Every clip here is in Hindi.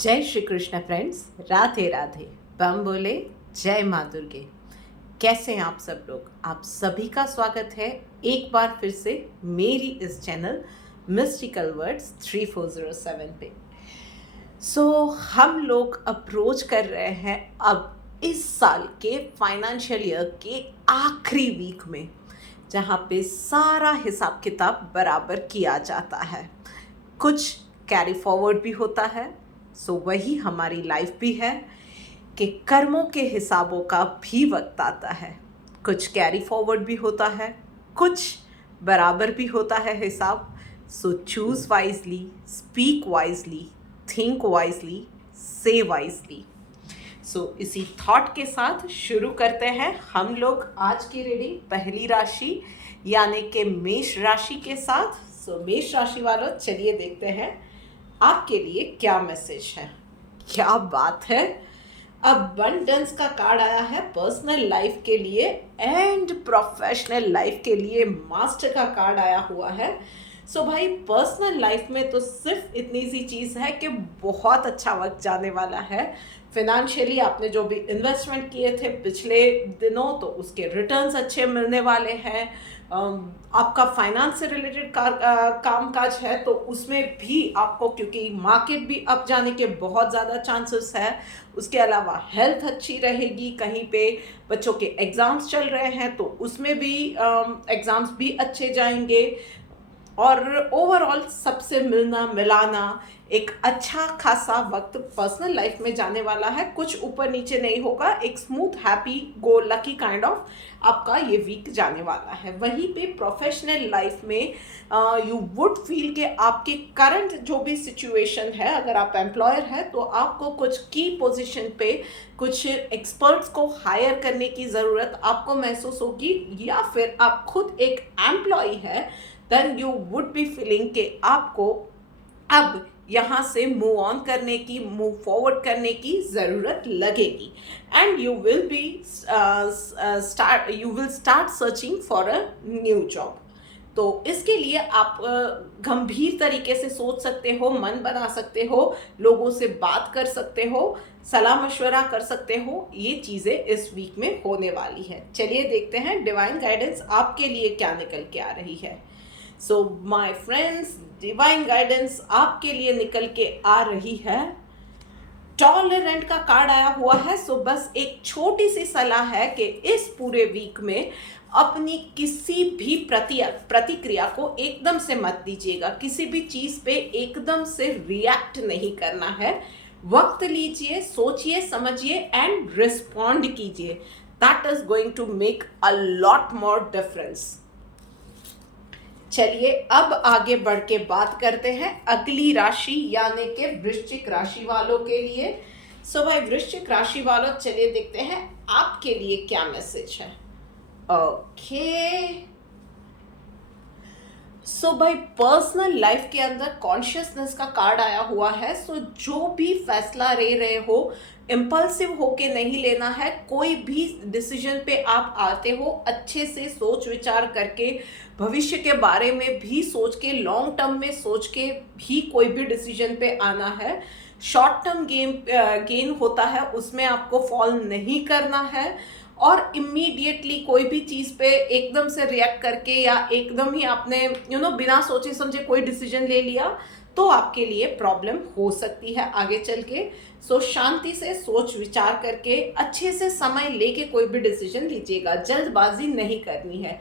जय श्री कृष्ण फ्रेंड्स, राधे राधे। बम बोले, जय माँ दुर्गे। कैसे हैं आप सब लोग? आप सभी का स्वागत है एक बार फिर से मेरी इस चैनल मिस्टिकल वर्ड्स 3407 पे। हम लोग अप्रोच कर रहे हैं अब इस साल के फाइनेंशियल ईयर के आखिरी वीक में, जहाँ पे सारा हिसाब किताब बराबर किया जाता है। कुछ कैरी फॉरवर्ड भी होता है। वही हमारी लाइफ भी है कि कर्मों के हिसाबों का भी वक्त आता है। कुछ कैरी फॉरवर्ड भी होता है, कुछ बराबर भी होता है हिसाब। Choose wisely, speak wisely, think wisely, से वाइजली। इसी थॉट के साथ शुरू करते हैं हम लोग आज की रीडिंग पहली राशि यानी कि मेष राशि के साथ। मेष राशि वालों, चलिए देखते हैं आपके लिए क्या मैसेज है। क्या बात है, अबंडेंस का कार्ड आया है पर्सनल लाइफ के लिए एंड प्रोफेशनल लाइफ के लिए। मास्टर का कार्ड आया हुआ है। भाई, पर्सनल लाइफ में तो सिर्फ इतनी सी चीज़ है कि बहुत अच्छा वक्त जाने वाला है। फिनेंशियली आपने जो भी इन्वेस्टमेंट किए थे पिछले दिनों, तो उसके रिटर्न्स अच्छे मिलने वाले हैं। आपका फाइनेंस से रिलेटेड काम काज है तो उसमें भी आपको, क्योंकि मार्केट भी अप जाने के बहुत ज़्यादा चांसेस है। उसके अलावा हेल्थ अच्छी रहेगी। कहीं पे बच्चों के एग्ज़ाम्स चल रहे हैं तो उसमें भी एग्ज़ाम्स भी अच्छे जाएंगे। और ओवरऑल सबसे मिलना मिलाना एक अच्छा खासा वक्त पर्सनल लाइफ में जाने वाला है। कुछ ऊपर नीचे नहीं होगा, एक smooth happy go lucky kind of आपका ये वीक जाने वाला है। वहीं पे प्रोफेशनल लाइफ में यू वुड फील कि आपके करंट जो भी सिचुएशन है, अगर आप एम्प्लॉयर हैं तो आपको कुछ की पोजीशन पे कुछ एक्सपर्ट्स को हायर करने की ज़रूरत आपको महसूस होगी, या फिर आप खुद एक एम्प्लॉय है, then you would be feeling कि आपको अब यहाँ से मूव ऑन करने की, मूव फॉरवर्ड करने की ज़रूरत लगेगी। And you will start searching for a new job. तो इसके लिए आप गंभीर तरीके से सोच सकते हो, मन बना सकते हो, लोगों से बात कर सकते हो, सलाह मशवरा कर सकते हो। ये चीज़ें इस वीक में होने वाली है। चलिए देखते हैं डिवाइन गाइडेंस आपके लिए क्या निकल के आ रही है। माय फ्रेंड्स, डिवाइन गाइडेंस आपके लिए निकल के आ रही है। टॉलरेंट का कार्ड आया हुआ है। बस एक छोटी सी सलाह है कि इस पूरे वीक में अपनी किसी भी प्रतिक्रिया को एकदम से मत दीजिएगा। किसी भी चीज पे एकदम से रिएक्ट नहीं करना है। वक्त लीजिए, सोचिए, समझिए एंड रिस्पॉन्ड कीजिए। That is going to make a lot more difference. चलिए अब आगे बढ़ के बात करते हैं अगली राशि यानी कि वृश्चिक राशि वालों के लिए। भाई वृश्चिक राशि वालों, चलिए देखते हैं आपके लिए क्या मैसेज है। ओके, भाई पर्सनल लाइफ के अंदर कॉन्शियसनेस का कार्ड आया हुआ है। जो भी फैसला ले रहे हो, इम्पल्सिव होके नहीं लेना है। कोई भी डिसीजन पे आप आते हो, अच्छे से सोच विचार करके, भविष्य के बारे में भी सोच के, लॉन्ग टर्म में सोच के भी कोई भी डिसीजन पे आना है। शॉर्ट टर्म गेन होता है, उसमें आपको फॉल नहीं करना है। और इमीडिएटली कोई भी चीज़ पे एकदम से रिएक्ट करके या एकदम ही आपने बिना सोचे समझे कोई डिसीजन ले लिया तो आपके लिए प्रॉब्लम हो सकती है आगे चल के। शांति से सोच विचार करके अच्छे से समय लेके कोई भी डिसीजन लीजिएगा, जल्दबाजी नहीं करनी है।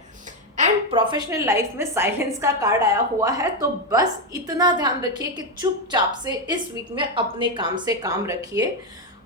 एंड प्रोफेशनल लाइफ में साइलेंस का कार्ड आया हुआ है। तो बस इतना ध्यान रखिए कि चुपचाप से इस वीक में अपने काम से काम रखिए,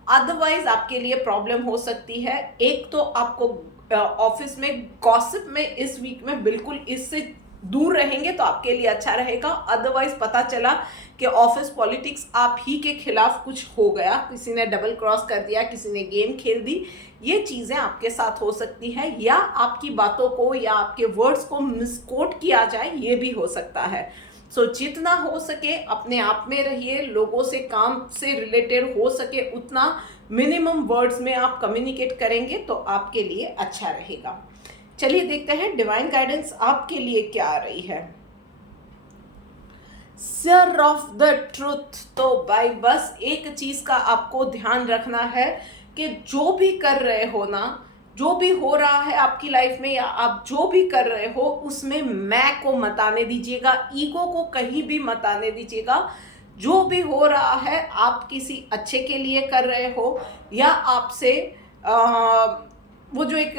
अदरवाइज आपके लिए प्रॉब्लम हो सकती है। एक तो आपको ऑफिस में गॉसिप में इस वीक में बिल्कुल इससे दूर रहेंगे तो आपके लिए अच्छा रहेगा। अदरवाइज पता चला कि ऑफिस पॉलिटिक्स आप ही के खिलाफ कुछ हो गया, किसी ने डबल क्रॉस कर दिया, किसी ने गेम खेल दी, ये चीज़ें आपके साथ हो सकती है। या आपकी बातों को या आपके वर्ड्स को मिसकोट किया जाए, ये भी हो सकता है। जितना हो सके अपने आप में रहिए, लोगों से, काम से रिलेटेड हो सके उतना मिनिमम वर्ड्स में आप कम्युनिकेट करेंगे तो आपके लिए अच्छा रहेगा। चलिए देखते हैं डिवाइन गाइडेंस आपके लिए क्या आ रही है। Sir of the truth. तो भाई बस एक चीज का आपको ध्यान रखना है कि जो भी कर रहे हो ना, जो भी हो रहा है आपकी लाइफ में या आप जो भी कर रहे हो उसमें मैं को मत आने दीजिएगा, ईगो को कहीं भी मत आने दीजिएगा। जो भी हो रहा है आप किसी अच्छे के लिए कर रहे हो या आपसे वो जो एक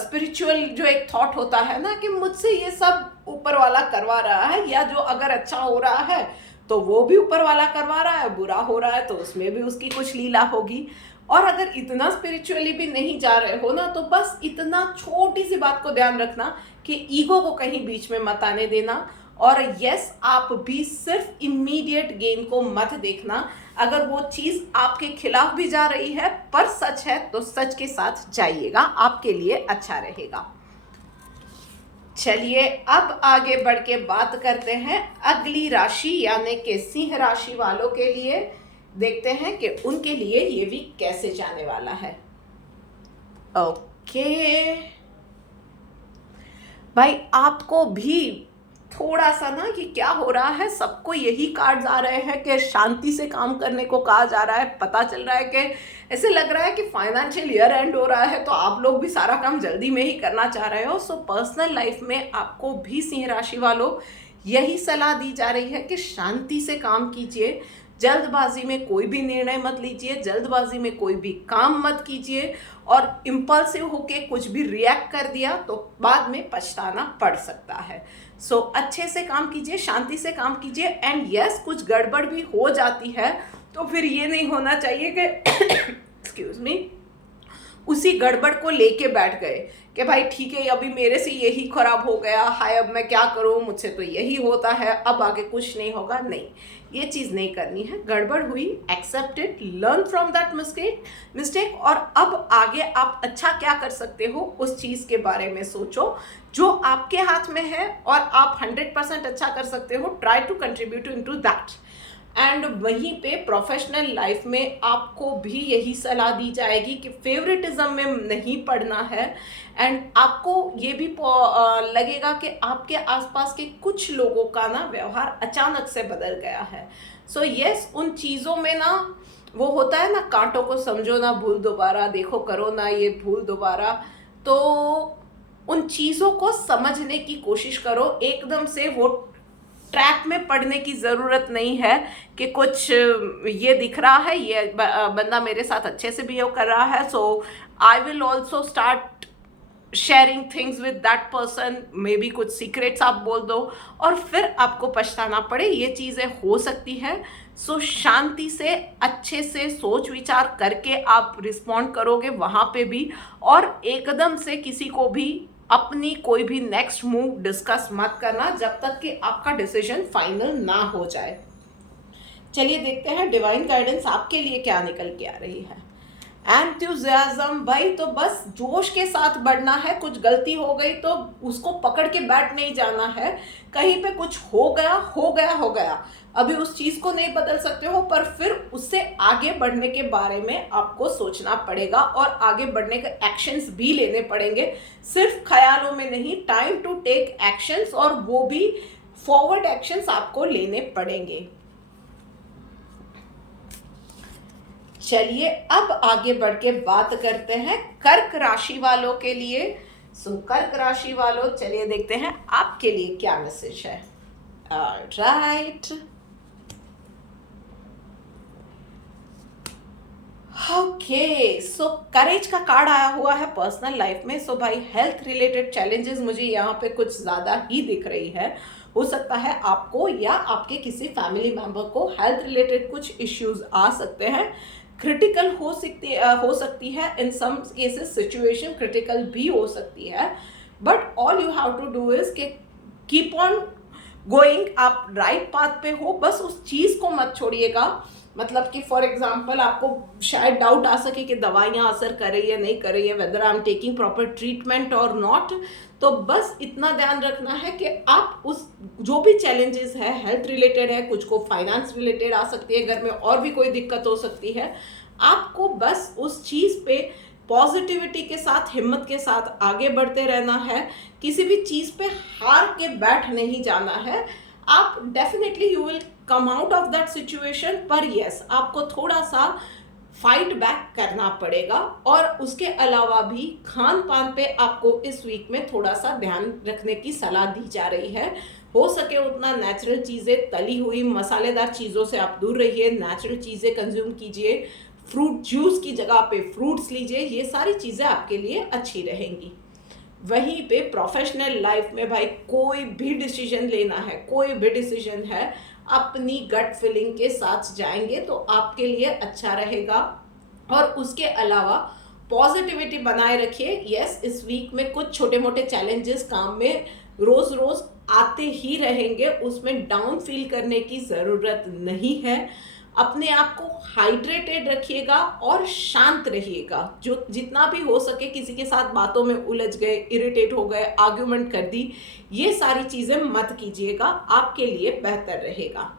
स्पिरिचुअल जो एक थॉट होता है ना कि मुझसे ये सब ऊपर वाला करवा रहा है, या जो अगर अच्छा हो रहा है तो वो भी ऊपर वाला करवा रहा है, बुरा हो रहा है तो उसमें भी उसकी कुछ लीला होगी। और अगर इतना स्पिरिचुअली भी नहीं जा रहे हो ना, तो बस इतना छोटी सी बात को ध्यान रखना कि ईगो को कहीं बीच में मत आने देना। और यस, आप भी सिर्फ इमीडिएट गेन को मत देखना। अगर वो चीज आपके खिलाफ भी जा रही है पर सच है तो सच के साथ जाइएगा, आपके लिए अच्छा रहेगा। चलिए अब आगे बढ़ के बात करते हैं अगली राशि यानी कि सिंह राशि वालों के लिए। देखते हैं कि उनके लिए ये वीक कैसे जाने वाला है। ओके भाई, आपको भी थोड़ा सा ना कि क्या हो रहा है, सबको यही कार्ड्स आ रहे हैं कि शांति से काम करने को कहा जा रहा है। पता चल रहा है कि ऐसे लग रहा है कि फाइनेंशियल ईयर एंड हो रहा है तो आप लोग भी सारा काम जल्दी में ही करना चाह रहे हो। सो पर्सनल लाइफ में आपको भी सिंह राशि वालों यही सलाह दी जा रही है कि शांति से काम कीजिए, जल्दबाजी में कोई भी निर्णय मत लीजिए, जल्दबाजी में कोई भी काम मत कीजिए, और इम्पल्सिव होके कुछ भी रिएक्ट कर दिया तो बाद में पछताना पड़ सकता है। सो अच्छे से काम कीजिए, शांति से काम कीजिए। एंड यस, कुछ गड़बड़ भी हो जाती है तो फिर ये नहीं होना चाहिए कि एक्सक्यूज मी, उसी गड़बड़ को लेके बैठ गए कि भाई ठीक है अभी मेरे से यही खराब हो गया, हाय अब मैं क्या करूं, मुझसे तो यही होता है, अब आगे कुछ नहीं होगा। नहीं, ये चीज़ नहीं करनी है। गड़बड़ हुई, accept it, learn from that mistake, और अब आगे आप अच्छा क्या कर सकते हो उस चीज़ के बारे में सोचो जो आपके हाथ में है और आप 100% अच्छा कर सकते हो। Try to contribute into that. And वहीं पे प्रोफेशनल लाइफ में आपको भी यही सलाह दी जाएगी कि फेवरेटिज्म में नहीं पड़ना है। एंड आपको ये भी लगेगा कि आपके आसपास के कुछ लोगों का ना व्यवहार अचानक से बदल गया है। सो यस, उन चीज़ों में ना वो होता है ना, कांटों को समझो ना भूल दोबारा, देखो करो ना ये भूल दोबारा। तो उन चीज़ों को समझने की कोशिश करो। एकदम से वो ट्रैक में पढ़ने की ज़रूरत नहीं है कि कुछ ये दिख रहा है, ये बंदा मेरे साथ अच्छे से बिहेव कर रहा है, so I will also start sharing things with that person. Maybe कुछ सीक्रेट्स आप बोल दो और फिर आपको पछताना पड़े, ये चीज़ें हो सकती है। सो शांति से अच्छे से सोच विचार करके आप रिस्पॉन्ड करोगे वहाँ पे भी, और एकदम से किसी को भी अपनी कोई भी नेक्स्ट मूव डिस्कस मत करना जब तक कि आपका डिसीजन फाइनल ना हो जाए। चलिए देखते हैं डिवाइन गाइडेंस आपके लिए क्या निकल के आ रही है। एंथुजियाज्म भाई, तो बस जोश के साथ बढ़ना है। कुछ गलती हो गई तो उसको पकड़ के बैठ नहीं जाना है। कहीं पे कुछ हो गया हो गया हो गया, अभी उस चीज़ को नहीं बदल सकते हो, पर फिर उससे आगे बढ़ने के बारे में आपको सोचना पड़ेगा और आगे बढ़ने के एक्शंस भी लेने पड़ेंगे। सिर्फ ख्यालों में नहीं, टाइम टू टेक एक्शंस, और वो भी फॉरवर्ड एक्शंस आपको लेने पड़ेंगे। चलिए अब आगे बढ़ के बात करते हैं कर्क राशि वालों के लिए। सो कर्क राशि वालों, चलिए देखते हैं आपके लिए क्या मैसेज है। राइट, ओके, सो करेज का कार्ड आया हुआ है पर्सनल लाइफ में। सो भाई हेल्थ रिलेटेड चैलेंजेस मुझे यहाँ पे कुछ ज़्यादा ही दिख रही है। हो सकता है आपको या आपके किसी फैमिली मेंबर को हेल्थ रिलेटेड कुछ इश्यूज आ सकते हैं। क्रिटिकल हो सकती है, in some cases situation critical भी हो सकती है, but all you have to do is के कीप ऑन गोइंग, आप राइट पाथ पे हो, बस उस चीज़ को मत छोड़िएगा। मतलब कि फॉर एग्जाम्पल आपको शायद डाउट आ सके कि दवाइयाँ असर कर रही है नहीं कर रही है, whether I am taking proper treatment और नॉट। तो बस इतना ध्यान रखना है कि आप उस जो भी चैलेंजेस है हेल्थ रिलेटेड है, कुछ को फाइनेंस रिलेटेड आ सकती है, घर में और भी कोई दिक्कत हो सकती है, आपको बस उस चीज़ पे पॉजिटिविटी के साथ, हिम्मत के साथ आगे बढ़ते रहना है। किसी भी चीज़ पे हार के बैठ नहीं जाना है। आप definitely you will come out of that situation, पर यस आपको थोड़ा सा फाइट बैक करना पड़ेगा। और उसके अलावा भी खान पान पे आपको इस वीक में थोड़ा सा ध्यान रखने की सलाह दी जा रही है। हो सके उतना नेचुरल चीज़ें, तली हुई मसालेदार चीज़ों से आप दूर रहिए, नेचुरल चीज़ें कंज्यूम कीजिए, फ्रूट जूस की जगह पे फ्रूट्स लीजिए, ये सारी चीज़ें आपके लिए अच्छी रहेंगी। वहीं पे प्रोफेशनल लाइफ में भाई कोई भी डिसीजन लेना है, कोई भी डिसीजन है, अपनी गट फीलिंग के साथ जाएंगे तो आपके लिए अच्छा रहेगा। और उसके अलावा पॉजिटिविटी बनाए रखिए। यस, इस वीक में कुछ छोटे मोटे चैलेंजेस काम में रोज रोज आते ही रहेंगे, उसमें डाउन फील करने की ज़रूरत नहीं है। अपने आप को हाइड्रेटेड रखिएगा और शांत रहिएगा। जो जितना भी हो सके किसी के साथ बातों में उलझ गए, इरिटेट हो गए, आर्ग्यूमेंट कर दी, ये सारी चीज़ें मत कीजिएगा, आपके लिए बेहतर रहेगा।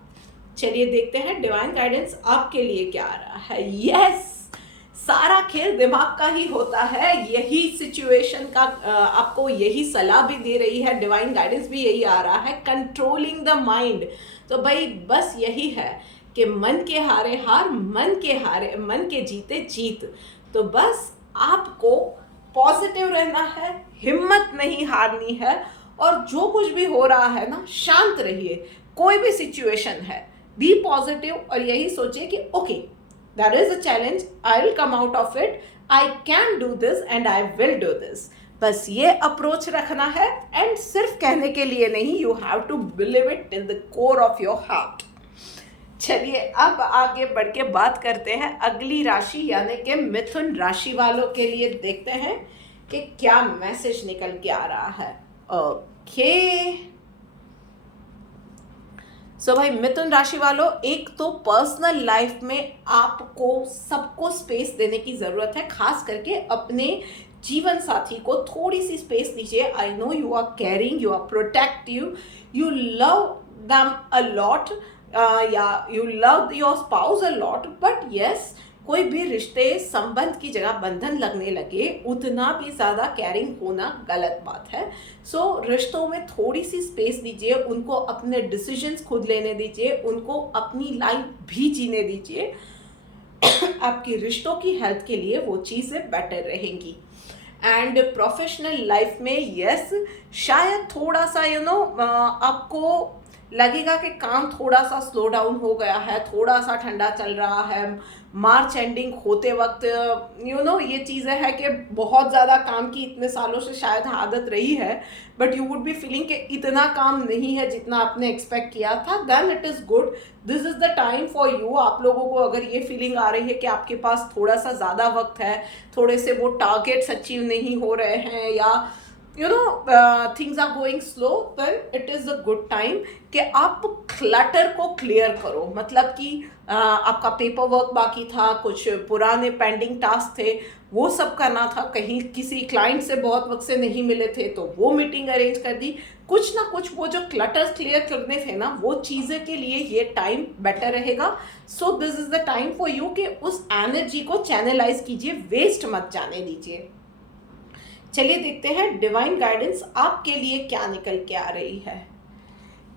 चलिए देखते हैं डिवाइन गाइडेंस आपके लिए क्या आ रहा है। यस, सारा खेल दिमाग का ही होता है। यही सिचुएशन का आपको यही सलाह भी दे रही है, डिवाइन गाइडेंस भी यही आ रहा है, कंट्रोलिंग द माइंड। तो भाई बस यही है कि मन के हारे हार, मन के जीते जीत। तो बस आपको पॉजिटिव रहना है, हिम्मत नहीं हारनी है, और जो कुछ भी हो रहा है ना, शांत रहिए। कोई भी सिचुएशन है, बी पॉजिटिव और यही सोचिए कि okay, that is a challenge, I will come out of it, I can do this and I will do this. बस ये अप्रोच रखना है, एंड सिर्फ कहने के लिए नहीं, you have to believe it in the core of your heart. चलिए अब आगे बढ़ के बात करते हैं अगली राशि यानी कि मिथुन राशि वालों के लिए। देखते हैं कि क्या मैसेज निकल के आ रहा है। ओके, सो भाई मिथुन राशि वालों, एक तो पर्सनल लाइफ में आपको सबको स्पेस देने की ज़रूरत है, खास करके अपने जीवन साथी को थोड़ी सी स्पेस दीजिए। I know you are caring, you are protective, you love them a lot, या you love your spouse a lot, but yes कोई भी रिश्ते संबंध की जगह बंधन लगने लगे, उतना भी ज़्यादा केयरिंग होना गलत बात है। सो रिश्तों में थोड़ी सी स्पेस दीजिए, उनको अपने डिसीजंस खुद लेने दीजिए, उनको अपनी लाइफ भी जीने दीजिए। आपकी रिश्तों की हेल्थ के लिए वो चीज़ें बेटर रहेंगी। एंड प्रोफेशनल लाइफ में यस, शायद थोड़ा सा आपको लगेगा कि काम थोड़ा सा स्लो डाउन हो गया है, थोड़ा सा ठंडा चल रहा है। मार्च एंडिंग होते वक्त ये चीज़ें है कि बहुत ज़्यादा काम की इतने सालों से शायद आदत रही है, but you would be feeling कि इतना काम नहीं है जितना आपने एक्सपेक्ट किया था। Then it is good, this is the time for you. आप लोगों को अगर ये फीलिंग आ रही है कि आपके पास थोड़ा सा ज़्यादा वक्त है, थोड़े से वो टारगेट्स अचीव नहीं हो रहे हैं, या things are going slow, then it is a good time कि आप क्लटर को क्लियर करो। मतलब कि आपका पेपर वर्क बाकी था, कुछ पुराने पेंडिंग टास्क थे, वो सब करना था, कहीं किसी क्लाइंट से बहुत वक्त से नहीं मिले थे तो वो मीटिंग अरेंज कर दी। कुछ ना कुछ वो जो क्लटर्स क्लियर करने थे ना, वो चीज़ें के लिए ये टाइम बेटर रहेगा। सो this is the time for you कि उस एनर्जी को चैनलाइज कीजिए, वेस्ट मत जाने दीजिए। चलिए देखते हैं डिवाइन गाइडेंस आपके लिए क्या निकल के आ रही है।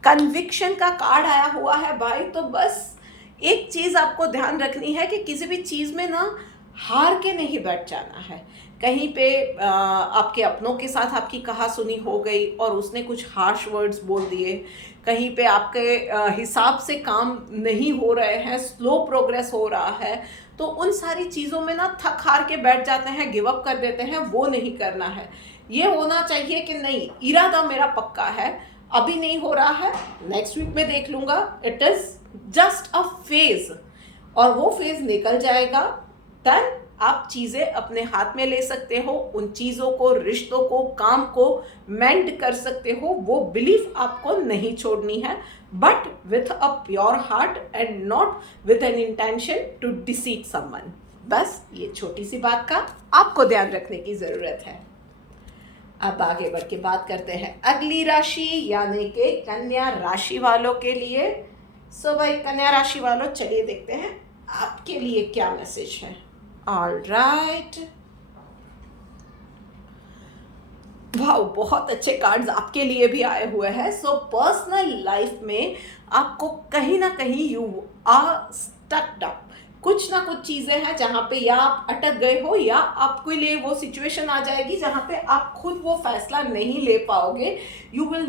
कन्विक्शन का कार्ड आया हुआ है भाई। तो बस एक चीज़ आपको ध्यान रखनी है कि किसी भी चीज़ में ना हार के नहीं बैठ जाना है। कहीं पे आपके अपनों के साथ आपकी कहा सुनी हो गई और उसने कुछ हार्श वर्ड्स बोल दिए, कहीं पे आपके हिसाब से काम नहीं हो रहे हैं, स्लो प्रोग्रेस हो रहा है, तो उन सारी चीज़ों में ना थक हार के बैठ जाते हैं, गिव अप कर देते हैं। वो नहीं करना है। ये होना चाहिए कि नहीं, इरादा मेरा पक्का है, अभी नहीं हो रहा है, नेक्स्ट वीक में देख लूँगा, it is just a phase, और वो फेज़ निकल जाएगा। देन आप चीज़ें अपने हाथ में ले सकते हो, उन चीज़ों को, रिश्तों को, काम को मेंड कर सकते हो। वो बिलीफ आपको नहीं छोड़नी है, but with a pure heart and not with an intention to deceive someone. बस ये छोटी सी बात का आपको ध्यान रखने की ज़रूरत है। अब आगे बढ़ के बात करते हैं अगली राशि यानी कि कन्या राशि वालों के लिए। सो भाई कन्या राशि वालों, चलिए देखते हैं आपके लिए क्या मैसेज है। ऑल राइट, वाह, बहुत अच्छे कार्ड्स आपके लिए भी आए हुए हैं। सो पर्सनल लाइफ में आपको कहीं ना कहीं यू आर स्टक्ड अप, कुछ ना कुछ चीज़ें हैं जहाँ पे या आप अटक गए हो या आपके लिए वो सिचुएशन आ जाएगी जहाँ पे आप खुद वो फैसला नहीं ले पाओगे। You will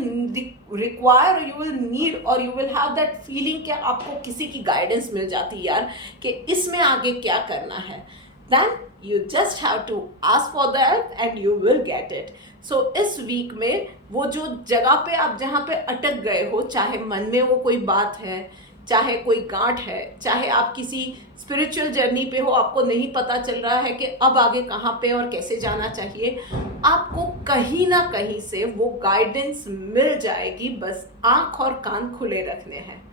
require, you will need और you will have that feeling कि आपको किसी की गाइडेंस मिल जाती यार कि इसमें आगे क्या करना है। Then you just have to ask for the help and you will get it. So इस वीक में वो जो जगह पे आप जहाँ पे अटक गए हो, चाहे मन में वो कोई बात है, चाहे कोई गांठ है, चाहे आप किसी स्पिरिचुअल जर्नी पे हो, आपको नहीं पता चल रहा है कि अब आगे कहाँ पे और कैसे जाना चाहिए, आपको कहीं ना कहीं से वो गाइडेंस मिल जाएगी। बस आँख और कान खुले रखने हैं।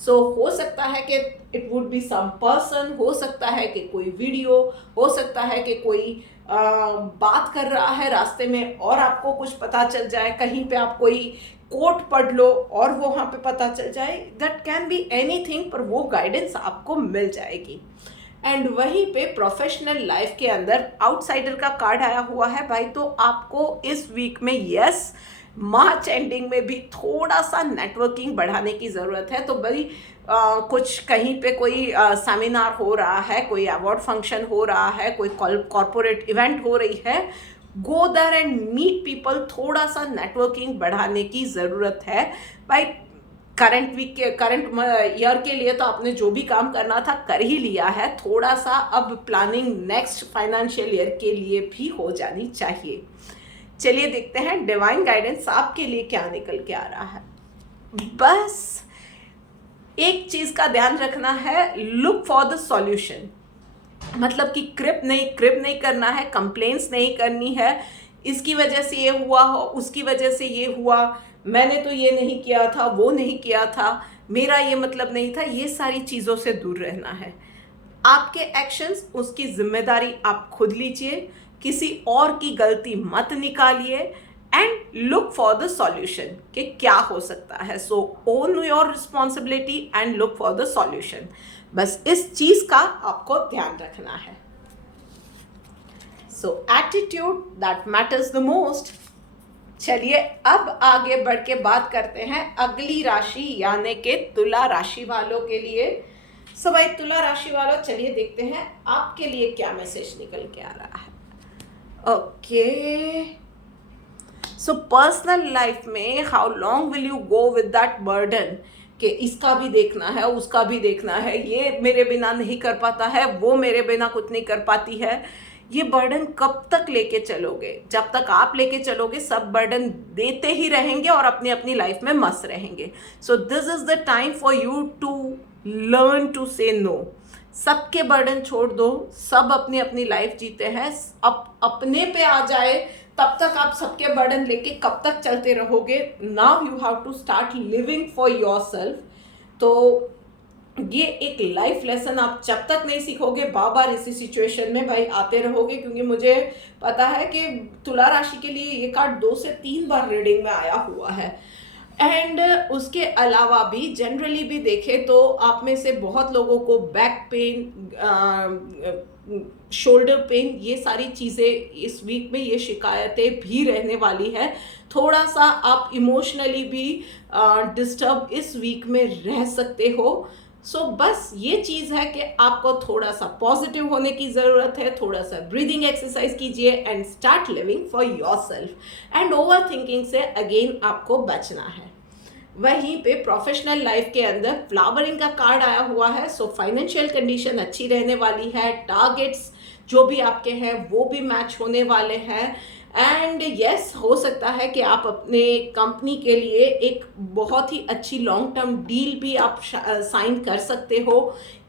सो हो सकता है कि it would be some person, हो सकता है कि कोई वीडियो, हो सकता है कि कोई बात कर रहा है रास्ते में और आपको कुछ पता चल जाए, कहीं पे आप कोई कोट पढ़ लो और वो वहाँ पे पता चल जाए। दैट कैन बी एनीथिंग, पर वो गाइडेंस आपको मिल जाएगी। एंड वहीं पे प्रोफेशनल लाइफ के अंदर आउटसाइडर का कार्ड आया हुआ है भाई, तो आपको इस वीक में यस मार्च एंडिंग में भी थोड़ा सा नेटवर्किंग बढ़ाने की ज़रूरत है। तो भाई कुछ कहीं पे कोई सेमिनार हो रहा है, कोई अवार्ड फंक्शन हो रहा है, कोई कॉरपोरेट इवेंट हो रही है, go there and meet people. थोड़ा सा नेटवर्किंग बढ़ाने की ज़रूरत है भाई। करंट वीक के करंट ईयर के लिए तो आपने जो भी काम करना था कर ही लिया है, थोड़ा सा अब प्लानिंग नेक्स्ट फाइनेंशियल ईयर के लिए भी हो जानी चाहिए। चलिए देखते हैं डिवाइन गाइडेंस आपके लिए क्या निकल के आ रहा है। बस एक चीज का ध्यान रखना है, लुक फॉर द सॉल्यूशन। मतलब कि क्रिप नहीं करना है, कंप्लेंट्स नहीं करनी है, इसकी वजह से ये हुआ हो, उसकी वजह से ये हुआ, मैंने तो ये नहीं किया था, वो नहीं किया था, मेरा ये मतलब नहीं था। ये सारी चीज़ों से दूर रहना है। आपके एक्शंस, उसकी जिम्मेदारी आप खुद लीजिए, किसी और की गलती मत निकालिए and look for the solution कि क्या हो सकता है। So own your responsibility and look for the solution. बस इस चीज का आपको ध्यान रखना है। So attitude that matters the most. चलिए अब आगे बढ़ के बात करते हैं अगली राशि यानी कि तुला राशि वालों के लिए। सो भाई तुला राशि वालों, चलिए देखते हैं आपके लिए क्या मैसेज निकल के आ रहा है। ओके, सो पर्सनल लाइफ में how long will you go with that burden कि इसका भी देखना है, उसका भी देखना है, ये मेरे बिना नहीं कर पाता है, वो मेरे बिना कुछ नहीं कर पाती है। ये बर्डन कब तक लेके चलोगे? जब तक आप लेके चलोगे सब बर्डन देते ही रहेंगे और अपनी अपनी लाइफ में मस्त रहेंगे। So this is the time for you to learn to say no. सबके बर्डन छोड़ दो, सब अपनी अपनी लाइफ जीते हैं। अब अपने पे आ जाए तब तक आप सबके बर्डन लेके कब तक चलते रहोगे? Now you have to start living for yourself. तो ये एक लाइफ लेसन आप जब तक नहीं सीखोगे, बार बार इसी सिचुएशन में भाई आते रहोगे। क्योंकि मुझे पता है कि तुला राशि के लिए ये कार्ड 2 से 3 बार रीडिंग में आया हुआ है। एंड उसके अलावा भी जनरली भी देखें तो आप में से बहुत लोगों को बैक पेन, शोल्डर पेन, ये सारी चीज़ें इस वीक में ये शिकायतें भी रहने वाली है। थोड़ा सा आप इमोशनली भी डिस्टर्ब इस वीक में रह सकते हो। सो बस ये चीज़ है कि आपको थोड़ा सा पॉजिटिव होने की ज़रूरत है, थोड़ा सा ब्रीदिंग एक्सरसाइज कीजिए and start living for yourself. And over thinking से अगेन आपको बचना है। वहीं पे प्रोफेशनल लाइफ के अंदर फ्लावरिंग का कार्ड आया हुआ है। सो फाइनेंशियल कंडीशन अच्छी रहने वाली है, टारगेट्स जो भी आपके हैं वो भी मैच होने वाले हैं। एंड यस, हो सकता है कि आप अपने कंपनी के लिए एक बहुत ही अच्छी लॉन्ग टर्म डील भी आप साइन कर सकते हो।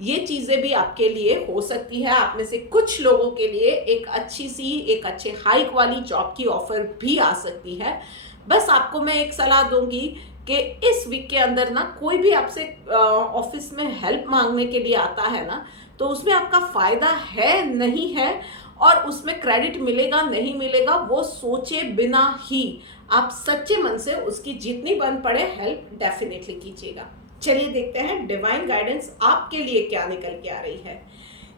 ये चीज़ें भी आपके लिए हो सकती है। आप में से कुछ लोगों के लिए एक अच्छे हाइक वाली जॉब की ऑफर भी आ सकती है। बस आपको मैं एक सलाह दूंगी कि इस वीक के अंदर ना कोई भी आपसे ऑफिस में हेल्प मांगने के लिए आता है ना, तो उसमें आपका फ़ायदा है नहीं है और उसमें क्रेडिट मिलेगा नहीं मिलेगा, वो सोचे बिना ही आप सच्चे मन से उसकी जितनी बन पड़े हेल्प डेफिनेटली कीजिएगा। चलिए देखते हैं डिवाइन गाइडेंस आपके लिए क्या निकल के आ रही है।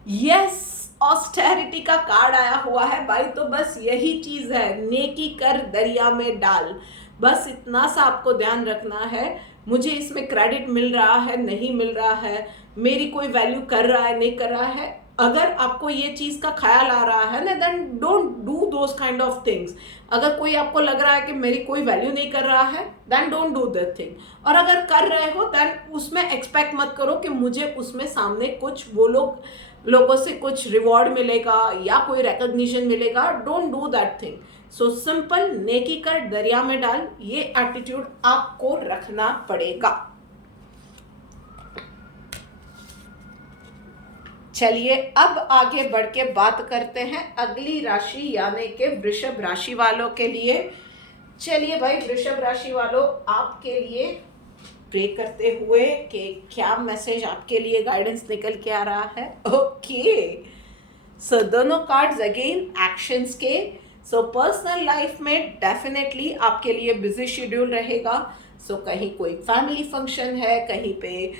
यस, ऑस्टेरिटी का कार्ड आया हुआ है भाई, तो बस यही चीज है, नेकी कर दरिया में डाल। बस इतना सा आपको ध्यान रखना है, मुझे इसमें क्रेडिट मिल रहा है नहीं मिल रहा है, मेरी कोई वैल्यू कर रहा है नहीं कर रहा है, अगर आपको ये चीज का ख्याल आ रहा है ना, then don't do those kind of things. अगर कोई आपको लग रहा है कि मेरी कोई वैल्यू नहीं कर रहा है, then don't do that thing. और अगर कर रहे हो देन उसमें एक्सपेक्ट मत करो कि मुझे उसमें सामने कुछ वो लोगों से कुछ रिवॉर्ड मिलेगा या कोई रिकॉग्निशन मिलेगा। Don't do that thing. So simple, नेकी कर दरिया में डाल, ये एटीट्यूड आपको रखना पड़ेगा। चलिए अब आगे बढ़ के बात करते हैं अगली राशि यानी कि वृषभ राशि वालों के लिए। चलिए भाई वृषभ राशि वालों, आपके लिए प्रे करते हुए कि क्या मैसेज आपके लिए गाइडेंस निकल के आ रहा है। ओके, सो दोनों कार्ड्स अगेन एक्शंस के। सो पर्सनल लाइफ में डेफिनेटली आपके लिए बिजी शेड्यूल रहेगा। सो कहीं कोई फैमिली फंक्शन है, कहीं पे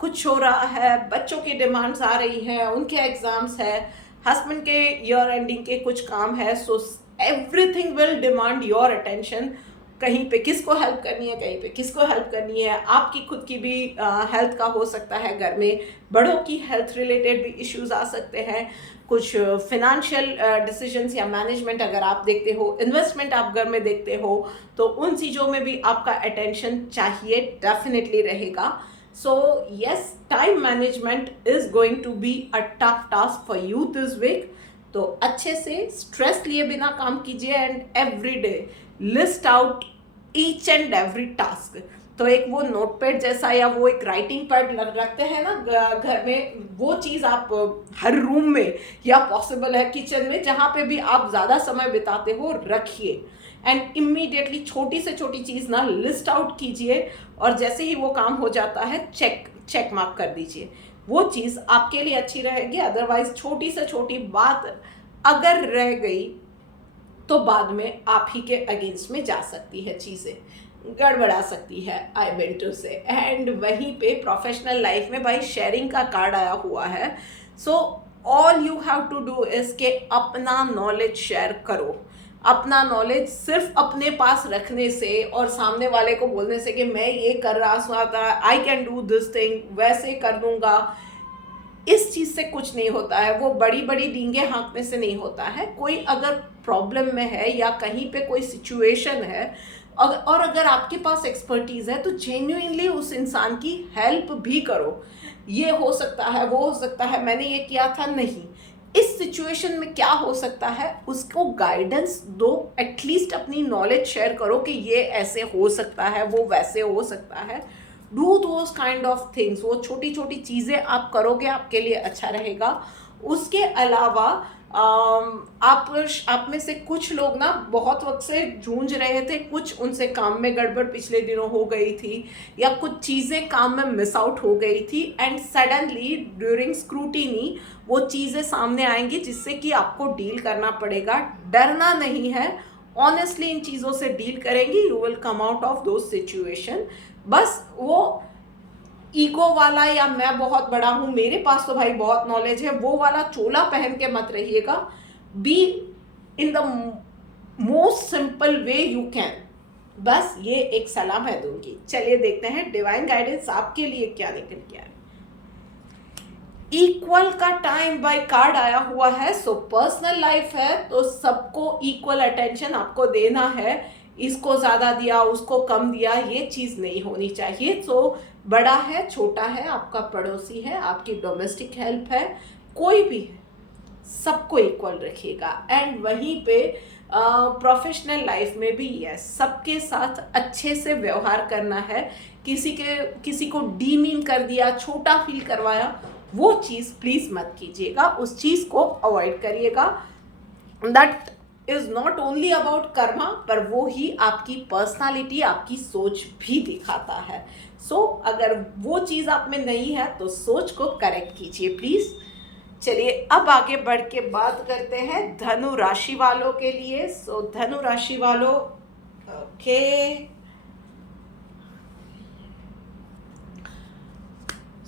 कुछ हो रहा है, बच्चों की डिमांड्स आ रही हैं, उनके एग्जाम्स है, हस्बैंड के ईयर एंडिंग के कुछ काम है। So everything will demand your attention. कहीं पे किसको हेल्प करनी है, कहीं पे किसको हेल्प करनी है, आपकी खुद की भी हेल्थ का हो सकता है, घर में बड़ों की हेल्थ रिलेटेड भी इश्यूज आ सकते हैं, कुछ फिनेंशियल डिसीजंस या मैनेजमेंट अगर आप देखते हो, इन्वेस्टमेंट आप घर में देखते हो, तो उन चीज़ों में भी आपका अटेंशन चाहिए, डेफिनेटली रहेगा। So yes, time management is going to be a tough task for you this week. तो अच्छे से स्ट्रेस लिए बिना काम कीजिए and every day list out each and every task. तो एक वो नोटपैड जैसा या वो एक राइटिंग पैड रखते हैं ना घर में, वो चीज़ आप हर रूम में या पॉसिबल है किचन में, जहाँ पे भी आप ज़्यादा समय बिताते हो, रखिए एंड इमीडिएटली छोटी से छोटी चीज़ ना लिस्ट आउट कीजिए, और जैसे ही वो काम हो जाता है चेक मार्क कर दीजिए। वो चीज़ आपके लिए अच्छी रहेगी। अदरवाइज छोटी से छोटी बात अगर रह गई तो बाद में आप ही के अगेंस्ट में जा सकती है, चीज़ें गड़बड़ा सकती है, आई मीन टू से। एंड वहीं पे प्रोफेशनल लाइफ में भाई शेयरिंग का कार्ड आया हुआ है। So all you have to do is के अपना नॉलेज शेयर करो। अपना नॉलेज सिर्फ अपने पास रखने से और सामने वाले को बोलने से कि मैं ये कर रहा था, I can do this thing, वैसे कर दूंगा, इस चीज़ से कुछ नहीं होता है। वो बड़ी बड़ी डींगे हाँकने से नहीं होता है। कोई अगर प्रॉब्लम में है या कहीं पे कोई सिचुएशन है और अगर आपके पास एक्सपर्टीज़ है, तो जेन्युइनली उस इंसान की हेल्प भी करो। ये हो सकता है, वो हो सकता है, मैंने ये किया था, नहीं, इस सिचुएशन में क्या हो सकता है, उसको गाइडेंस दो। एटलीस्ट अपनी नॉलेज शेयर करो कि ये ऐसे हो सकता है, वो वैसे हो सकता है। Do those kind of things. वो छोटी छोटी चीज़ें आप करोगे, आपके लिए अच्छा रहेगा। उसके अलावा आप में से कुछ लोग ना बहुत वक्त से जूझ रहे थे, कुछ उनसे काम में गड़बड़ पिछले दिनों हो गई थी या कुछ चीज़ें काम में मिस आउट हो गई थी, एंड सडनली ड्यूरिंग स्क्रूटिनी वो चीज़ें सामने आएंगी जिससे कि आपको डील करना पड़ेगा। डरना नहीं है, ऑनेस्टली इन चीज़ों से डील करेंगे, you will come out of those situation. बस वो ईगो वाला या मैं बहुत बड़ा हूँ, मेरे पास तो भाई बहुत नॉलेज है, वो वाला चोला पहन के मत रहिएगा। Be in the most simple way you can. बस ये एक सलाह मैं दूंगी। चलिए देखते हैं डिवाइन गाइडेंस आपके लिए क्या निकल के आया। इक्वल का टाइम बाय कार्ड आया हुआ है। सो पर्सनल लाइफ है तो सबको इक्वल अटेंशन आपको देना है। इसको ज़्यादा दिया, उसको कम दिया, ये चीज़ नहीं होनी चाहिए। सो बड़ा है, छोटा है, आपका पड़ोसी है, आपकी डोमेस्टिक हेल्प है, कोई भी है, सबको इक्वल रखिएगा। एंड वहीं पे प्रोफेशनल लाइफ में भी यस, सबके साथ अच्छे से व्यवहार करना है। किसी को डीमीन कर दिया, छोटा फील करवाया, वो चीज़ प्लीज़ मत कीजिएगा, उस चीज़ को अवॉइड करिएगा। That is not only about Karma, पर वो ही आपकी पर्सनालिटी, आपकी सोच भी दिखाता है। सो अगर वो चीज़ आप में नहीं है तो सोच को करेक्ट कीजिए प्लीज़। चलिए अब आगे बढ़ के बात करते हैं धनु राशि वालों के लिए। सो धनु राशि वालों, ओके,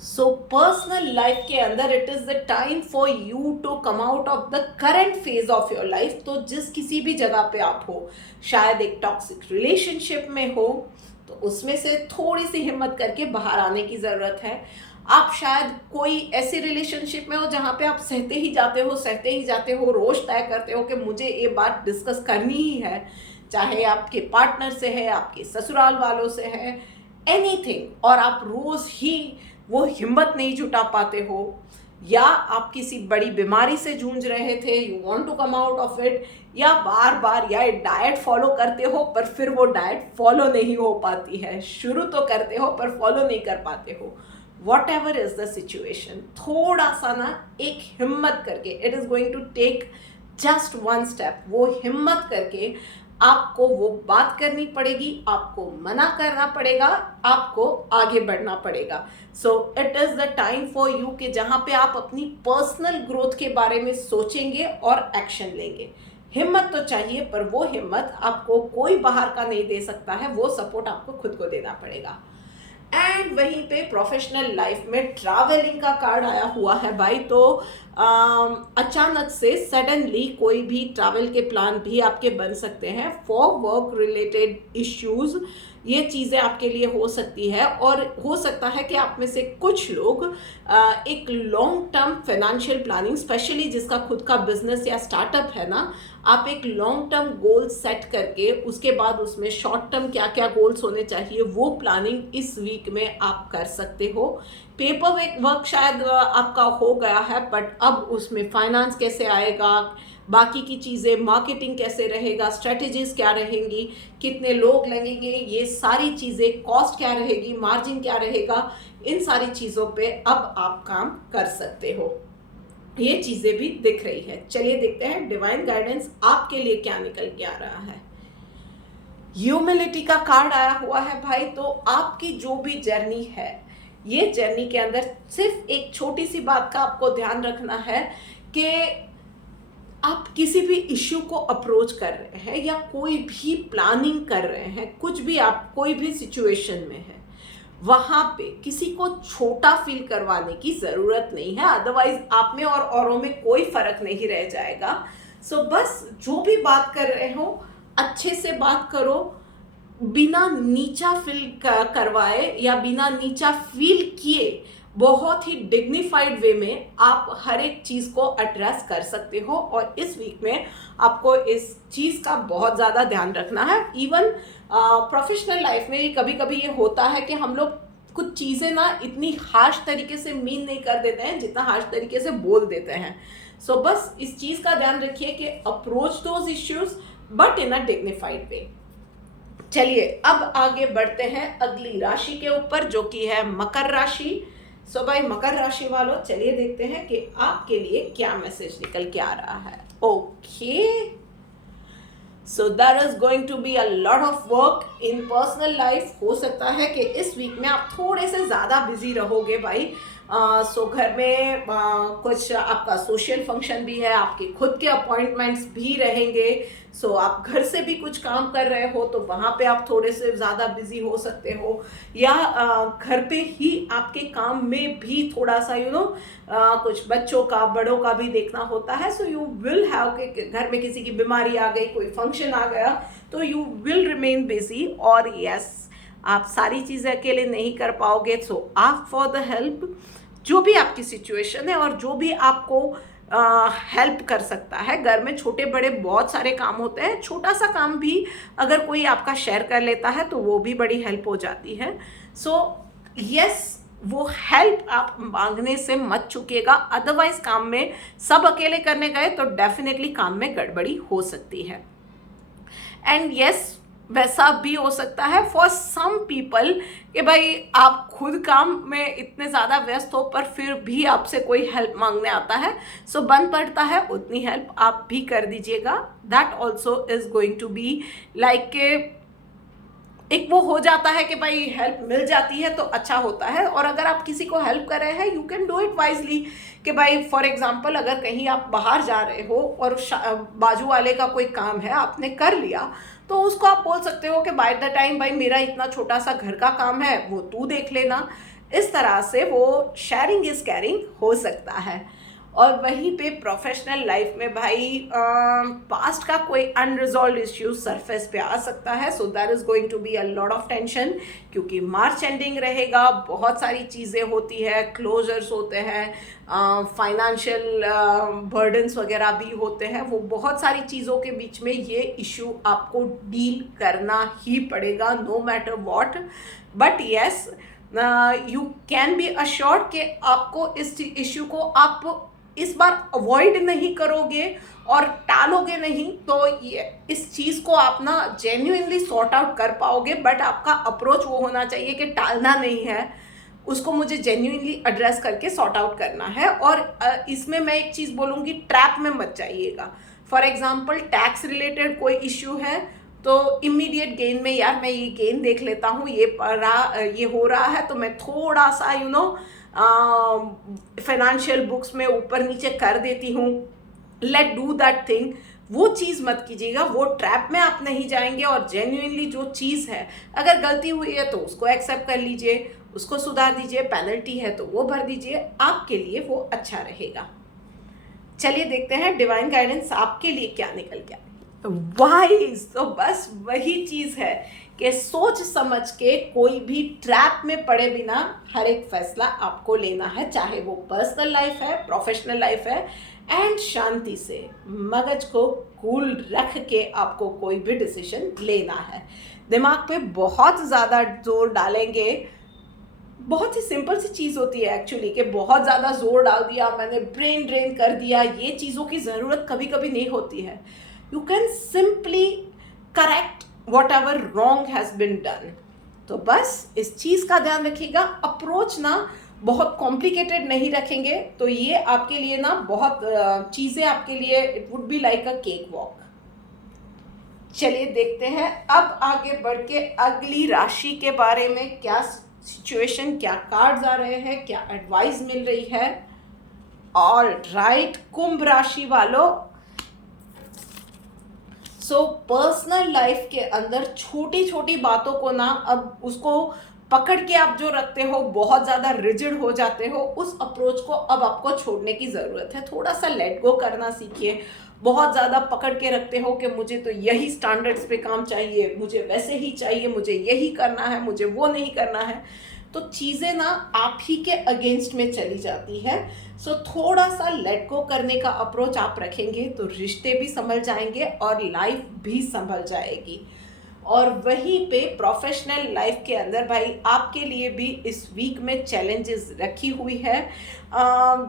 सो पर्सनल लाइफ के अंदर it is the time for you to come out of the current phase of your life. तो जिस किसी भी जगह पे आप हो, शायद एक टॉक्सिक रिलेशनशिप में हो, तो उसमें से थोड़ी सी हिम्मत करके बाहर आने की ज़रूरत है। आप शायद कोई ऐसी रिलेशनशिप में हो जहाँ पे आप सहते ही जाते हो, रोज तय करते हो कि मुझे ये बात डिस्कस करनी ही है, चाहे आपके पार्टनर से है, आपके ससुराल वालों से है, एनीथिंग, और आप रोज ही वो हिम्मत नहीं जुटा पाते हो, या आप किसी बड़ी बीमारी से जूझ रहे थे, you want to come out of it, या बार बार या डाइट फॉलो करते हो पर फिर वो डाइट फॉलो नहीं हो पाती है, शुरू तो करते हो पर फॉलो नहीं कर पाते हो, whatever is the situation, थोड़ा सा ना एक हिम्मत करके, it is going to take just one step, वो हिम्मत करके आपको वो बात करनी पड़ेगी, आपको मना करना पड़ेगा, आपको आगे बढ़ना पड़ेगा। So it is the time for you कि जहाँ पे आप अपनी पर्सनल ग्रोथ के बारे में सोचेंगे और एक्शन लेंगे। हिम्मत तो चाहिए, पर वो हिम्मत आपको कोई बाहर का नहीं दे सकता है, वो सपोर्ट आपको खुद को देना पड़ेगा। एंड वहीं पे प्रोफेशनल लाइफ में ट्रैवलिंग का कार्ड आया हुआ है भाई। तो अचानक से सडनली कोई भी ट्रैवल के प्लान भी आपके बन सकते हैं फॉर वर्क रिलेटेड इश्यूज। ये चीज़ें आपके लिए हो सकती है, और हो सकता है कि आप में से कुछ लोग एक long term financial planning, specially जिसका खुद का बिजनेस या स्टार्टअप है ना, आप एक लॉन्ग टर्म गोल सेट करके उसके बाद उसमें शॉर्ट टर्म क्या क्या गोल्स होने चाहिए वो प्लानिंग इस वीक में आप कर सकते हो। पेपर वर्क शायद आपका हो गया है, बट अब उसमें फाइनेंस कैसे आएगा, बाकी की चीज़ें, मार्केटिंग कैसे रहेगा, स्ट्रेटजीज क्या रहेंगी, कितने लोग लगेंगे, ये सारी चीज़ें, कॉस्ट क्या रहेगी, मार्जिन क्या रहेगा, इन सारी चीज़ों पे अब आप काम कर सकते हो। ये चीज़ें भी दिख रही है। चलिए देखते हैं डिवाइन गाइडेंस आपके लिए क्या निकल के आ रहा है। ह्यूमिलिटी का कार्ड आया हुआ है भाई। तो आपकी जो भी जर्नी है, ये जर्नी के अंदर सिर्फ एक छोटी सी बात का आपको ध्यान रखना है कि आप किसी भी इश्यू को अप्रोच कर रहे हैं या कोई भी प्लानिंग कर रहे हैं, कुछ भी आप कोई भी सिचुएशन में है, वहां पे किसी को छोटा फील करवाने की जरूरत नहीं है, अदरवाइज आप में और औरों में कोई फर्क नहीं रह जाएगा। सो बस जो भी बात कर रहे हो अच्छे से बात करो, बिना नीचा फील करवाए या बिना नीचा फील किए बहुत ही डिग्निफाइड वे में आप हर एक चीज़ को एड्रेस कर सकते हो। और इस वीक में आपको इस चीज़ का बहुत ज़्यादा ध्यान रखना है। इवन प्रोफेशनल लाइफ में कभी कभी ये होता है कि हम लोग कुछ चीज़ें ना इतनी हार्श तरीके से मीन नहीं कर देते हैं जितना हार्श तरीके से बोल देते हैं। सो बस इस चीज़ का ध्यान रखिए कि approach those issues but in a dignified way. चलिए अब आगे बढ़ते हैं अगली राशि के ऊपर, जो कि है मकर राशि। सो भाई मकर राशि वालों, चलिए देखते हैं कि आपके लिए क्या मैसेज निकल के आ रहा है। Okay, so there is going to be a lot of work in personal life. हो सकता है कि इस वीक में आप थोड़े से ज़्यादा बिजी रहोगे भाई। सो घर में कुछ आपका सोशल फंक्शन भी है, आपके खुद के अपॉइंटमेंट्स भी रहेंगे। सो आप घर से भी कुछ काम कर रहे हो तो वहाँ पे आप थोड़े से ज़्यादा बिजी हो सकते हो, या घर पे ही आपके काम में भी थोड़ा सा कुछ बच्चों का, बड़ों का भी देखना होता है। सो यू विल हैव के घर में किसी की बीमारी आ गई, कोई फंक्शन आ गया, तो यू विल रिमेन बिजी। और यस, आप सारी चीज़ें अकेले नहीं कर पाओगे। सो आस्क फॉर द हेल्प, जो भी आपकी सिचुएशन है और जो भी आपको हेल्प कर सकता है। घर में छोटे बड़े बहुत सारे काम होते हैं, छोटा सा काम भी अगर कोई आपका शेयर कर लेता है तो वो भी बड़ी हेल्प हो जाती है। सो यस, वो हेल्प आप मांगने से मत चूकिएगा, अदरवाइज काम में सब अकेले करने गए तो डेफिनेटली काम में गड़बड़ी हो सकती है। एंड यस, वैसा भी हो सकता है फॉर सम पीपल कि भाई आप खुद काम में इतने ज़्यादा व्यस्त हो पर फिर भी आपसे कोई हेल्प मांगने आता है। सो बन पड़ता है उतनी हेल्प आप भी कर दीजिएगा। That also is going to be like एक वो हो जाता है कि भाई हेल्प मिल जाती है तो अच्छा होता है। और अगर आप किसी को हेल्प कर रहे हैं, you can do it wisely कि भाई फॉर एग्जांपल अगर कहीं आप बाहर जा रहे हो और बाजू वाले का कोई काम है आपने कर लिया, तो उसको आप बोल सकते हो कि बाय द टाइम भाई मेरा इतना छोटा सा घर का काम है वो तू देख लेना। इस तरह से वो शेयरिंग इज कैरिंग हो सकता है। और वहीं पे प्रोफेशनल लाइफ में भाई पास्ट का कोई अनरिजॉल्व इश्यू सरफेस पे आ सकता है, so that is going to be a lot of tension, क्योंकि मार्च एंडिंग रहेगा, बहुत सारी चीज़ें होती है, क्लोजर्स होते हैं, फाइनेंशियल बर्डन्स वगैरह भी होते हैं, वो बहुत सारी चीज़ों के बीच में ये इश्यू आपको डील करना ही पड़ेगा no matter what. But yes, you can be assured कि आपको इस इश्यू को आप इस बार अवॉइड नहीं करोगे और टालोगे नहीं, तो ये इस चीज़ को आप ना जेन्युइनली सॉर्ट आउट कर पाओगे। बट आपका अप्रोच वो होना चाहिए कि टालना नहीं है, उसको मुझे जेन्युइनली एड्रेस करके सॉर्ट आउट करना है। और इसमें मैं एक चीज़ बोलूँगी, ट्रैप में मत जाइएगा। फॉर एग्जाम्पल टैक्स रिलेटेड कोई इश्यू है तो इमीडिएट गेन में, यार मैं ये गेन देख लेता हूँ, ये हो रहा है तो मैं थोड़ा सा फाइनेंशियल बुक्स में ऊपर नीचे कर देती हूँ, लेट डू दैट थिंग। वो चीज़ मत कीजिएगा, वो ट्रैप में आप नहीं जाएंगे। और जेन्युइनली जो चीज़ है, अगर गलती हुई है तो उसको एक्सेप्ट कर लीजिए, उसको सुधार दीजिए, पेनल्टी है तो वो भर दीजिए, आपके लिए वो अच्छा रहेगा। चलिए देखते हैं डिवाइन गाइडेंस आपके लिए क्या निकल गया। वाइज तो बस वही चीज़ है कि सोच समझ के कोई भी ट्रैप में पड़े बिना हर एक फैसला आपको लेना है, चाहे वो पर्सनल लाइफ है, प्रोफेशनल लाइफ है, एंड शांति से मगज को कूल रख के आपको कोई भी डिसीजन लेना है। दिमाग पे बहुत ज़्यादा जोर डालेंगे, बहुत ही सिंपल सी चीज़ होती है एक्चुअली, कि बहुत ज़्यादा जोर डाल दिया मैंने, ब्रेन ड्रेन कर दिया, ये चीज़ों की ज़रूरत कभी कभी नहीं होती है। You can simply correct what ever wrong has been done. तो बस इस चीज़ का ध्यान रखिएगा, अप्रोच ना बहुत कॉम्प्लिकेटेड नहीं रखेंगे तो ये आपके लिए ना बहुत चीज़ें आपके लिए it would be like a cake walk. चलिए देखते हैं अब आगे बढ़ के अगली राशि के बारे में, क्या सिचुएशन, क्या कार्ड्स आ रहे हैं, क्या एडवाइस मिल रही है। ऑल राइट, कुंभ राशि वालों, सो पर्सनल लाइफ के अंदर छोटी छोटी बातों को ना अब उसको पकड़ के आप जो रखते हो, बहुत ज़्यादा रिजिड हो जाते हो, उस अप्रोच को अब आपको छोड़ने की ज़रूरत है। थोड़ा सा लेट गो करना सीखिए। बहुत ज़्यादा पकड़ के रखते हो कि मुझे तो यही स्टैंडर्ड्स पे काम चाहिए, मुझे वैसे ही चाहिए, मुझे यही करना है, मुझे वो नहीं करना है, तो चीज़ें ना आप ही के अगेंस्ट में चली जाती है। सो थोड़ा सा लेट गो करने का अप्रोच आप रखेंगे तो रिश्ते भी संभल जाएंगे और लाइफ भी संभल जाएगी। और वहीं पे प्रोफेशनल लाइफ के अंदर भाई आपके लिए भी इस वीक में चैलेंजेस रखी हुई है।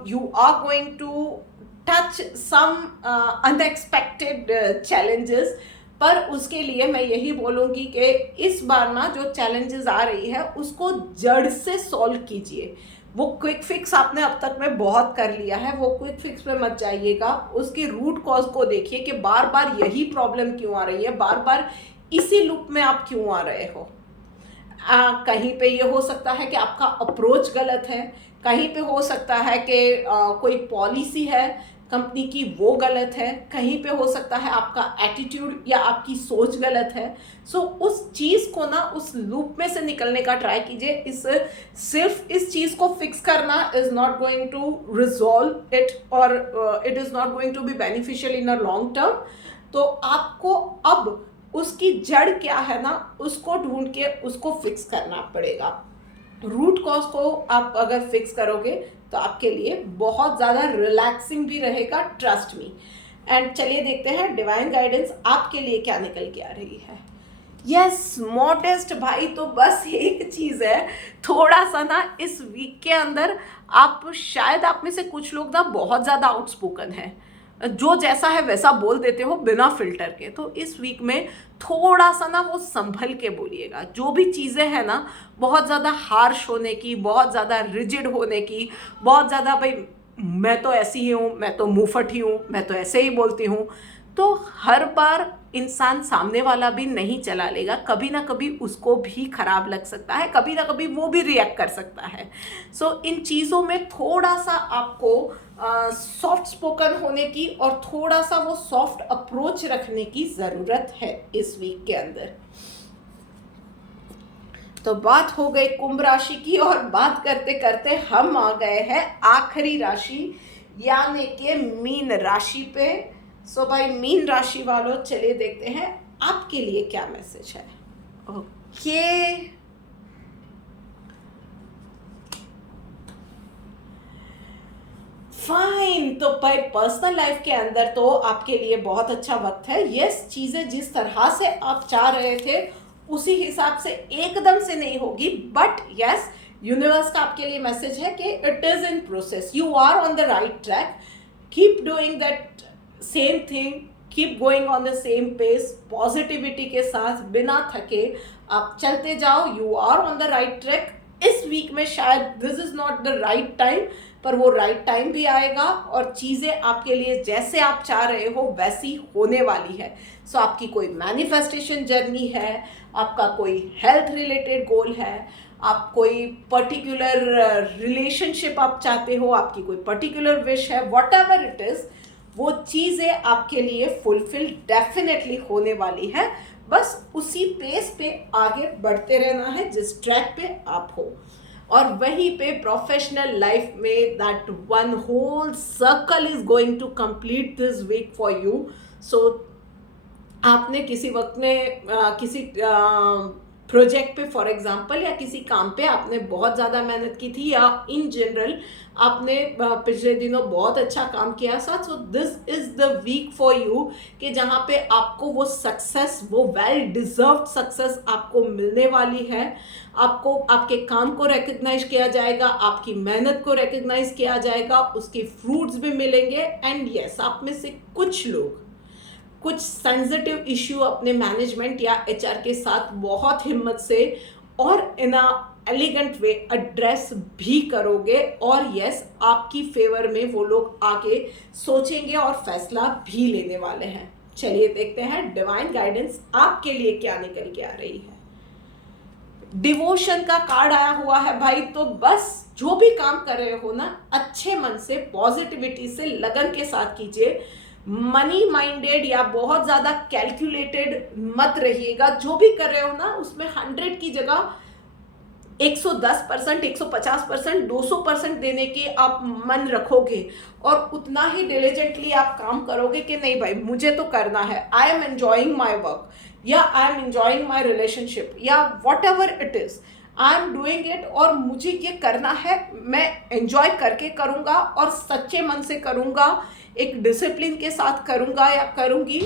You are going to touch some unexpected challenges, पर उसके लिए मैं यही बोलूँगी कि इस बार ना जो चैलेंजेस आ रही है उसको जड़ से सॉल्व कीजिए। वो क्विक फिक्स आपने अब तक में बहुत कर लिया है, वो क्विक फिक्स पे मत जाइएगा, उसके रूट कॉज को देखिए कि बार बार यही प्रॉब्लम क्यों आ रही है, बार बार इसी लूप में आप क्यों आ रहे हो। कहीं पे ये हो सकता है कि आपका अप्रोच गलत है, कहीं पे हो सकता है कि कोई पॉलिसी है कंपनी की वो गलत है, कहीं पे हो सकता है आपका एटीट्यूड या आपकी सोच गलत है। सो उस चीज़ को ना, उस लूप में से निकलने का ट्राई कीजिए। सिर्फ इस चीज़ को फिक्स करना is not going to resolve it और it is not going to be beneficial in a long term. तो आपको अब उसकी जड़ क्या है ना, उसको ढूंढ के उसको फिक्स करना पड़ेगा। रूट कॉज को आप अगर फिक्स करोगे तो आपके लिए बहुत ज़्यादा रिलैक्सिंग भी रहेगा, ट्रस्ट मी। एंड चलिए देखते हैं डिवाइन गाइडेंस आपके लिए क्या निकल के आ रही है। यस मॉडेस्ट भाई, तो बस एक चीज़ है, थोड़ा सा ना इस वीक के अंदर आप शायद, आप में से कुछ लोग ना बहुत ज़्यादा आउटस्पोकन है, जो जैसा है वैसा बोल देते हो बिना फिल्टर के। तो इस वीक में थोड़ा सा ना वो संभल के बोलिएगा। जो भी चीज़ें हैं ना, बहुत ज़्यादा हार्श होने की, बहुत ज़्यादा रिजिड होने की, बहुत ज़्यादा भाई मैं तो ऐसी ही हूँ, मैं तो मुंहफट ही हूँ, मैं तो ऐसे ही बोलती हूँ, तो हर बार इंसान सामने वाला भी नहीं चला लेगा, कभी ना कभी उसको भी खराब लग सकता है, कभी ना कभी वो भी रिएक्ट कर सकता है। सो इन चीज़ों में थोड़ा सा आपको सॉफ्ट स्पोकन होने की और थोड़ा सा वो सॉफ्ट अप्रोच रखने की ज़रूरत है इस वीक के अंदर। तो बात हो गई कुंभ राशि की, और बात करते करते हम आ गए हैं आखिरी राशि यानी कि मीन राशि पे। सो भाई मीन राशि वालों, चलिए देखते हैं आपके लिए क्या मैसेज है। Okay, fine. तो भाई पर्सनल लाइफ के अंदर तो आपके लिए बहुत अच्छा वक्त है। यस, चीजें जिस तरह से आप चाह रहे थे उसी हिसाब से एकदम से नहीं होगी, बट यस, यूनिवर्स का आपके लिए मैसेज है कि it is in process, you are on the right track, keep doing that same thing, keep going on the same pace, positivity के साथ बिना थके आप चलते जाओ, you are on the right track. इस वीक में शायद this is not the right time, पर वो राइट टाइम भी आएगा और चीज़ें आपके लिए जैसे आप चाह रहे हो वैसी होने वाली है। सो आपकी कोई मैनिफेस्टेशन जर्नी है, आपका कोई हेल्थ रिलेटेड गोल है, आप कोई पर्टिकुलर रिलेशनशिप आप चाहते हो, आपकी कोई पर्टिकुलर विश है, वॉट एवर इट इज़, वो चीज़ें आपके लिए फुलफिल डेफिनेटली होने वाली है। बस उसी पेस पे आगे बढ़ते रहना है जिस ट्रैक पे आप हो। और वहीं पे प्रोफेशनल लाइफ में that one whole circle is going to complete this week for you. So आपने किसी वक्त में किसी प्रोजेक्ट पे फॉर एग्जांपल या किसी काम पे आपने बहुत ज़्यादा मेहनत की थी, या इन जनरल आपने पिछले दिनों बहुत अच्छा काम किया था। So this is the week for you कि जहाँ पे आपको वो सक्सेस, वो वेल डिजर्व्ड सक्सेस आपको मिलने वाली है। आपको आपके काम को रिकग्नाइज किया जाएगा, आपकी मेहनत को रिकग्नाइज किया जाएगा, उसके फ्रूट्स भी मिलेंगे। एंड यस, आप में से कुछ लोग कुछ सेंसिटिव इश्यू अपने मैनेजमेंट या एचआर के साथ बहुत हिम्मत से और इन अ एलिगेंट वे एड्रेस भी करोगे, और यस, आपकी फेवर में वो लोग आके सोचेंगे और फैसला भी लेने वाले हैं। चलिए देखते हैं डिवाइन गाइडेंस आपके लिए क्या निकल के आ रही है। डिवोशन का कार्ड आया हुआ है भाई, तो बस जो भी काम कर रहे हो ना, अच्छे मन से, पॉजिटिविटी से, लगन के साथ कीजिए। मनी माइंडेड या बहुत ज़्यादा कैलकुलेटेड मत रहिएगा। जो भी कर रहे हो ना, उसमें 100 की जगह 110%, 150%, 200% देने के आप मन रखोगे, और उतना ही डिलीजेंटली आप काम करोगे कि नहीं भाई मुझे तो करना है, I am enjoying my work, या I am enjoying my relationship, या whatever it is, I am doing it, और मुझे ये करना है, मैं एंजॉय करके करूँगा और सच्चे मन से करूँगा, एक डिसिप्लिन के साथ करूँगा या करूँगी।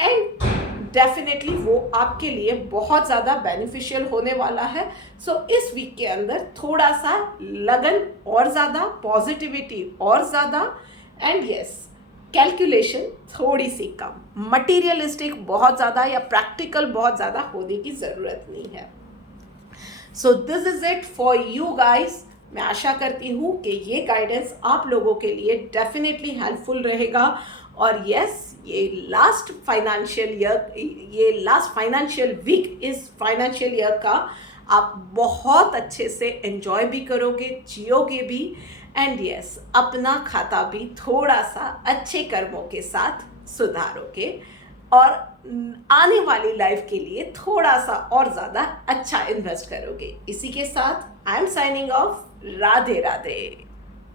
एंड डेफिनेटली वो आपके लिए बहुत ज़्यादा बेनिफिशियल होने वाला है। सो इस वीक के अंदर थोड़ा सा लगन और ज़्यादा, पॉजिटिविटी और ज़्यादा, एंड यस, कैलकुलेशन थोड़ी सी कम, मटीरियलिस्टिक बहुत ज़्यादा या प्रैक्टिकल बहुत ज़्यादा होने की ज़रूरत नहीं है। सो this is it for you guys. मैं आशा करती हूँ कि ये गाइडेंस आप लोगों के लिए डेफिनेटली हेल्पफुल रहेगा। और यस, ये लास्ट फाइनेंशियल वीक, इस फाइनेंशियल ईयर का आप बहुत अच्छे से एंजॉय भी करोगे, जियोगे भी, एंड यस, अपना खाता भी थोड़ा सा अच्छे कर्मों के साथ सुधारोगे, और आने वाली लाइफ के लिए थोड़ा सा और ज़्यादा अच्छा इन्वेस्ट करोगे। इसी के साथ I am signing off. Radhe Radhe.